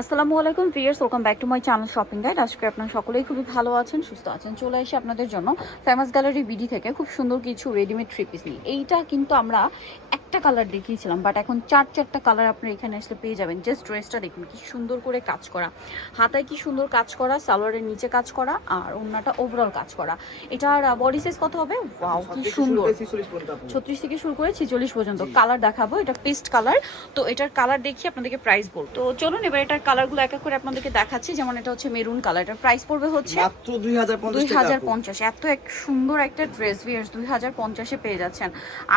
আসসালামু আলাইকুম viewers, welcome back to my channel shopping guide. আজকে আপনারা সকলেই খুবই ভালো আছেন, সুস্থ আছেন। চলে এসে আপনাদের জন্য ফেমাস গ্যালারি বিডি থেকে খুব সুন্দর কিছু রেডিমেড থ্রি পিস নিই। এইটা কিন্তু আমরা একটা কালার দেখিয়েছিলাম, বাট এখন চারটা কালার আপনারা এখানে আসলে পেয়ে যাবেন। জাস্ট ড্রেসটা দেখুন কি সুন্দর করে কাজ করা, হাতায় কি সুন্দর কাজ করা, সালোয়ারের নিচে কাজ করা, আর ওড়নাটা ওভারঅল কাজ করা। এটার বডি সাইজ কত হবে? ওয়াও, কি সুন্দর! 36 থেকে শুরু করে 46 পর্যন্ত কালার দেখাবো। এটা পেস্ট কালার, তো এটার কালার দেখিয়ে আপনাদেরকে প্রাইস বলবো। তো চলুন এবার এটার কালারগুলো এক এক করে আপনাদেরকে দেখাচ্ছি। যেমন এটা হচ্ছে মেরুন কালার, এটার প্রাইস পড়বে হচ্ছে মাত্র 2050 এত এক সুন্দর একটা ড্রেস ভিয়ার্স 2050 পেয়ে যাচ্ছেন।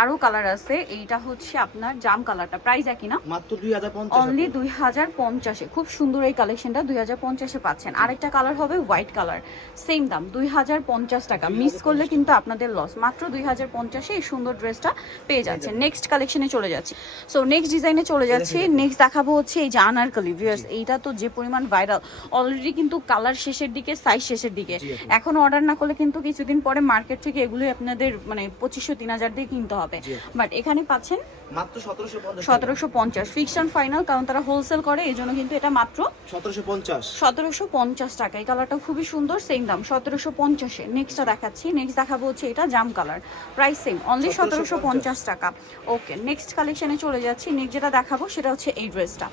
আরো কালার আছে, এইটা হচ্ছে আপনার জাম কালারটা, প্রাইস একই না, মাত্র 2050 অনলি 2050। খুব সুন্দর এই কালেকশনটা 2050 পাচ্ছেন। আরেকটা কালার হবে হোয়াইট কালার, সেম দাম 2050 টাকা। মিস করলে কিন্তু আপনাদের লস। মাত্র 2050 এই সুন্দর ড্রেসটা পেয়ে যাচ্ছেন। নেক্সট কালেকশনে চলে যাচ্ছি। সো নেক্সট ডিজাইনে চলে যাচ্ছি। নেক্সট দেখাবো হচ্ছে এই যে আনারকলি ভিউয়ার্স। এইটা তো যে পরিমাণ ভাইরাল, অলরেডি কিন্তু কালার শেষের দিকে, সাইজ শেষের দিকে। এখন অর্ডার না করলে কিন্তু কিছুদিন পরে মার্কেট থেকে এগুলো আপনাদের মানে 2500-3000 দিয়ে কিনতে হবে, বাট এখানে পাচ্ছেন মাত্র 1750। ফিক্সড ফাইনাল, কারণ তারা হোলসেল করে, এই জন্য কিন্তু এটা মাত্র 1750 টাকা। এই কালারটা খুবই সুন্দর, সেম দাম 1750-এ। নেক্সটটা দেখাচ্ছি। নেক্সট দেখাবো হচ্ছে এটা জাম কালার, প্রাইস সেম, অনলি 1750 টাকা। ওকে, নেক্সট কালেকশনে চলে যাচ্ছি। নেক্সট যেটা দেখাবো সেটা হচ্ছে এই ড্রেসটা।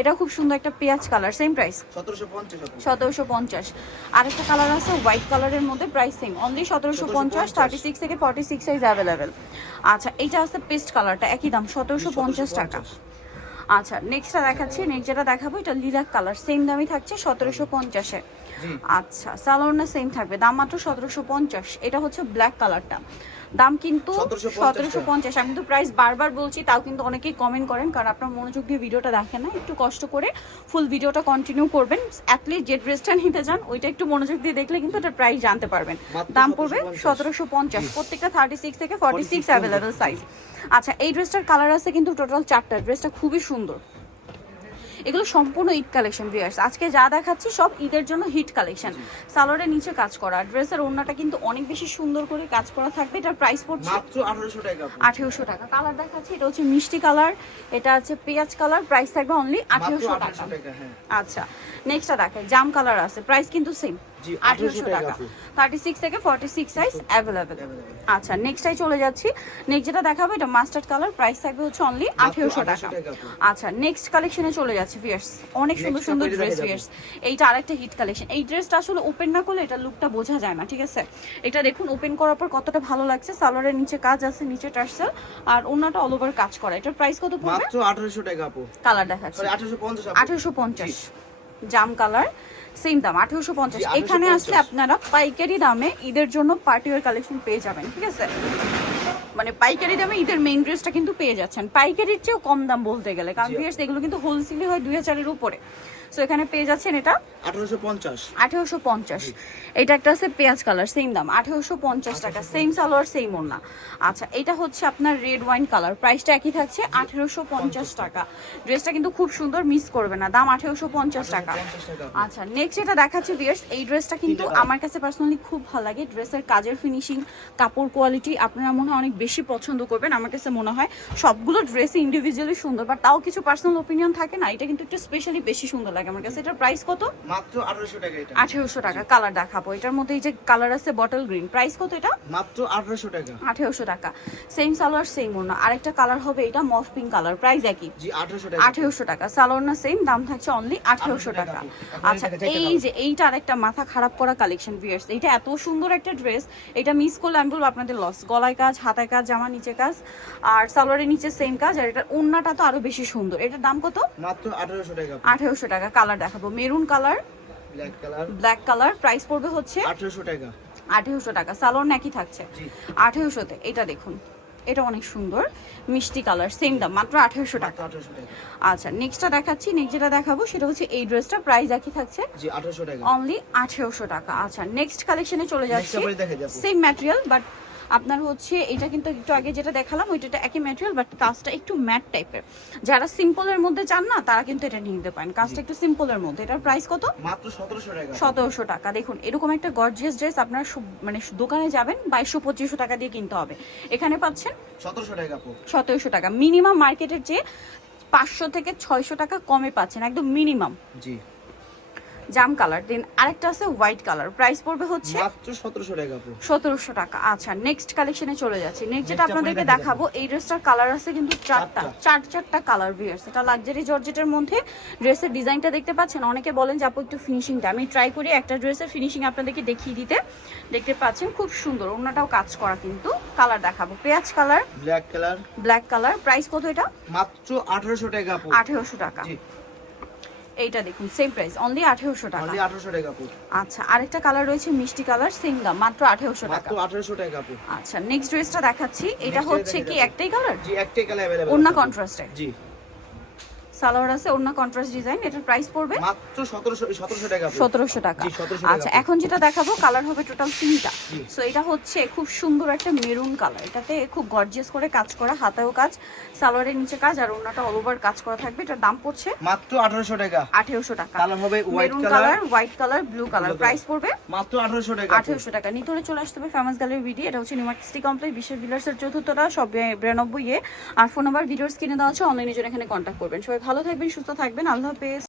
এটা খুব সুন্দর একটা পেঁয়াজ কালার, সেম প্রাইস 1750। আরেকটা কালার আছে হোয়াইট কালারের মধ্যে, প্রাইস সেম, অনলি 1750। 36 থেকে 46 সাইজ অ্যাভেলেবেল। আচ্ছা, এইটা আছে পেস্ট কালারটা, একই দাম 1750 টাকা। আচ্ছা, নেক্সটটা দেখাচ্ছি। নেক্সট যেটা দেখাবো এটা লিলাক কালার, সেম দামই থাকছে 1750-এ। আচ্ছা, সালোয়ারটা সেম থাকবে, দাম মাত্র 1750। এটা হচ্ছে ব্ল্যাক কালারটা, দাম কিন্তু 1750। আমি তো প্রাইস বারবার বলছি, তাও কিন্তু অনেকেই কমেন্ট করেন, কারণ আপনার মনোযোগ দিয়ে ভিডিওটা দেখেন না। একটু কষ্ট করে ফুল ভিডিওটা কন্টিনিউ করবেন, অ্যাটলিস্ট যে ড্রেসটা নিতে চান ওইটা একটু মনোযোগ দিয়ে দেখলে কিন্তু এটার প্রাইস জানতে পারবেন। দাম পড়বে 1750, প্রত্যেকটা 36 থেকে 46 অ্যাভেলেবেল সাইজ। আচ্ছা, এই ড্রেসটার কালার আছে কিন্তু টোটাল 4টা। ড্রেসটা খুবই সুন্দর, এগুলো সম্পূর্ণ ঈদ কালেকশন ভিউয়ার্স। আজকে যা দেখাচ্ছি সব ঈদের জন্য হিট কালেকশন। সালোয়ারের নিচে কাজ করা, ড্রেসের ওড়নাটা কিন্তু অনেক বেশি সুন্দর করে কাজ করা থাকবে। এটার প্রাইস পড়ছে মাত্র 1800 টাকা। 1800 টাকা। কালার দেখাচ্ছি, এটা হচ্ছে মিষ্টি কালার, এটা আছে পেঁয়াজ কালার, প্রাইস থাকবে অনলি 1800 টাকা। আচ্ছা, নেক্সটটা দেখেন জাম কালার আছে, প্রাইস কিন্তু সেম 1800 টাকা। 36 থেকে 46 সাইজ অ্যাভেলেবেল। আচ্ছা, নেক্সটটাই চলে যাচ্ছি। নেক্সট যেটা দেখাবো এটা মাস্টার্ড কালার, প্রাইস থাকবে হচ্ছে অনলি 1800 টাকা। আচ্ছা, নেক্সট কালেকশনে চলে যাচ্ছি ভিউয়ার্স। অনেক সুন্দর সুন্দর ড্রেস ভিউয়ার্স। এইটা আরেকটা হিট কালেকশন। এই ড্রেসটা আসলে ওপেন না করলে এটা লুকটা বোঝা যায় না, ঠিক আছে? এটা দেখুন ওপেন করার পর কতটা ভালো লাগছে। সালোয়ারের নিচে কাজ আছে, নিচে টার্সেল, আর ওনাটা অল ওভার কাজ করা। এটার প্রাইস কত পড়বে? মাত্র 1800 টাকা আপু। কালার দেখাচ্ছি, 1850 জাম কালার, সেম দাম 1850। এখানে আসলে আপনারা পাইকারি দামে ঈদের জন্য পার্টি ওয়্যার কালেকশন পেয়ে যাবেন, ঠিক আছে? মানে পাইকারি দামে ঈদের মেইন ড্রেসটা কিন্তু পেয়ে যাচ্ছেন, পাইকারির চেয়েও কম দাম বলতে গেলে, কারণ ভিউয়ার্স এগুলো কিন্তু হোলসেলে হয় 2000-এর উপরে। সো এখানে পেয়ে যাচ্ছেন এটা 1850। এটা একটা আছে পেঁয়াজ কালার, সেম দাম 1850 টাকা, সেম সালোয়ার সেম ওড়না। আচ্ছা, এটা হচ্ছে আপনার রেড ওয়াইন কালার, প্রাইসটা একই থাকছে 1850 টাকা। ড্রেসটা কিন্তু খুব সুন্দর, মিস করবে না, দাম 1850 টাকা। আচ্ছা, নেক্সট যেটা দেখাচ্ছি ভিউয়ার্স, এই ড্রেসটা কিন্তু আমার কাছে পার্সোনালি খুব ভালো লাগে। ড্রেসের কাজের ফিনিশিং, কাপড় কোয়ালিটি আপনারা মনে হয় অনেক বেশি পছন্দ করবেন। আমার কাছে মনে হয় সবগুলো ড্রেসই ইন্ডিভিজুয়ালি সুন্দর, বাট তাও কিছু পার্সোনাল ওপিনিয়ন থাকে না, এটা কিন্তু একটু স্পেশালি বেশি সুন্দর লাগে আমার কাছে। এটার প্রাইস কত? মাত্র 1800 টাকা। এটা 1800 টাকা। কালার দেখাবো, এটার মধ্যে এই যে কালার আছে বটল গ্রিন, প্রাইস কত? এটা মাত্র 1800 টাকা। 1800 টাকা, সেম সালোয়ার সেম ওড়না। আরেকটা কালার হবে এটা মফ পিঙ্ক কালার, প্রাইস একই 1800 টাকা। সালোয়ার না সেম, দাম থাকছে অনলি 1800 টাকা। আচ্ছা, এই যে এইটা আরেকটা মাথা খারাপ করা কালেকশন ভিউয়ার্স। এটা এত সুন্দর একটা ড্রেস, এটা মিস করলে আমি বলবো আপনাদের লস। গলায় কাজ, হাতায় কাজ, জামা নিচে কাজ, আর সালোয়ারের নিচে সেম কাজ, আর এটা ওড়নাটা তো আরো বেশি সুন্দর। এটার দাম কত? মাত্র 1800 টাকা। 1800 টাকা। কালার দেখাবো maroon colour, black colour, price পড়বে হচ্ছে 1800 টাকা। 1800 টাকা। সালোয়ার নাকি থাকছে 1800-তে। এটা দেখুন, এটা অনেক সুন্দর মিষ্টি কালার, সেম দাম মাত্র 1800 টাকা। আচ্ছা, নেক্সটটা দেখাচ্ছি। নেক্সট যেটা দেখাবো সেটা হচ্ছে এই ড্রেসটা, প্রাইস একই থাকছে 1800 টাকা, অনলি 1800 টাকা। আচ্ছা, নেক্সট কালেকশনে চলে যাচ্ছে। সেম ম্যাটেরিয়াল, বাট আপনার হচ্ছে এটা কিন্তু একটু আগে যেটা দেখালাম ওইটা একই ম্যাটেরিয়াল, বাট কাজটা একটু ম্যাট টাইপের। যারা সিম্পলের মধ্যে চান না তারা কিন্তু এটা নিয়ে নিতে পারেন, কাজটা একটু সিম্পলের মধ্যে। এটার প্রাইস কত? মাত্র 1700 টাকা। 1700 টাকা। দেখুন এরকম একটা গর্জিয়াস ড্রেস আপনারা মানে দোকানে যাবেন 2200-2500 টাকা দিয়ে কিনতে হবে, এখানে পাচ্ছেন 1700 টাকা। 1700 টাকা। মিনিমাম মার্কেটের চেয়ে 500 থেকে 600 টাকা কমে পাচ্ছেন, একদম মিনিমাম। জি জাম কালার। দেন আরেকটা আছে হোয়াইট কালার, প্রাইস পড়বে হচ্ছে মাত্র 1700 টাকা আপু। 1700 টাকা। আচ্ছা নেক্সট কালেকশনে চলে যাচ্ছি। নেক্সট যেটা Next আপনাদেরকে আপনাকে দেখাবো, এই ড্রেসটার কালার আছে কিন্তু চারটা কালার ভিউয়ার্স। এটা লাক্সারি জর্জেটের মধ্যে ড্রেসের ডিজাইনটা দেখতে পাচ্ছেন। অনেকে বলেন যে আপু একটু ফিনিশিংটা, আমি ট্রাই করি একটা ড্রেসের ফিনিশিং আপনাদেরকে দেখিয়ে দিতে। দেখতে পাচ্ছেন খুব সুন্দর, ওড়নাটাও কাজ করা কিন্তু। কালার দেখাবো পেঁয়াজ কালার, ব্ল্যাক কালার। প্রাইস কত এটা? মাত্র 1800 টাকা আপু। 1800 টাকা। জি এইটা দেখুন সেম প্রাইস, অনলি 1800 টাকা। অনলি 1800 টাকা আপু। আচ্ছা আরেকটা কালার রয়েছে মিষ্টি কালার, সেম দাম, মাত্র 1800 টাকা। মাত্র 1800 টাকা আপু। আচ্ছা নেক্সট ড্রেসটা দেখাচ্ছি। এটা Next হচ্ছে ড্রেসটা কি দেখাবো। একটাই কালার? জি একটাই কালার अवेलेबल। ওড়না কন্ট্রাস্টে, জি সালোয়ার আছে, ওড়না কন্ট্রাস্ট ডিজাইন। এটার প্রাইস পড়বে মাত্র 1700 টাকা আপু। 1700 টাকা। জি 1700 টাকা। আচ্ছা এখন যেটা দেখাবো কালার হবে টোটাল 3টা। জি। সো এটা হচ্ছে খুব সুন্দর একটা মেরুন কালার, এটাতে খুব গর্জিয়াস করে কাজ করা, হাতায়ও কাজ, সালোয়ারের নিচে কাজ, আর ওড়নাটা অল ওভার কাজ করা থাকবে। এটার দাম পড়ছে মাত্র 1800 টাকা। 1800 টাকা। কালার হবে white maroon colour, colour, white colour, blue colour. Price পড়বে মাত্র 1800 টাকা। 1800 টাকা। নিতে হলে চলে আসতে হবে ফেমাস গ্যালারি ভিডি। এটা হচ্ছে নিউ মার্কেট সিটি কমপ্লেক্স, বিশ্বের বিলার্সের 4টা, সব 92 এ। আর ফোন নাম্বার ভিডিওর স্ক্রিনে দেওয়া আছে, অনলাইনে জন্য এখানে কন্ট্যাক্ট করবেন। সবাই ভালো থাকবেন, সুস্থ থাকবেন, আল্লাহ হাফেজ।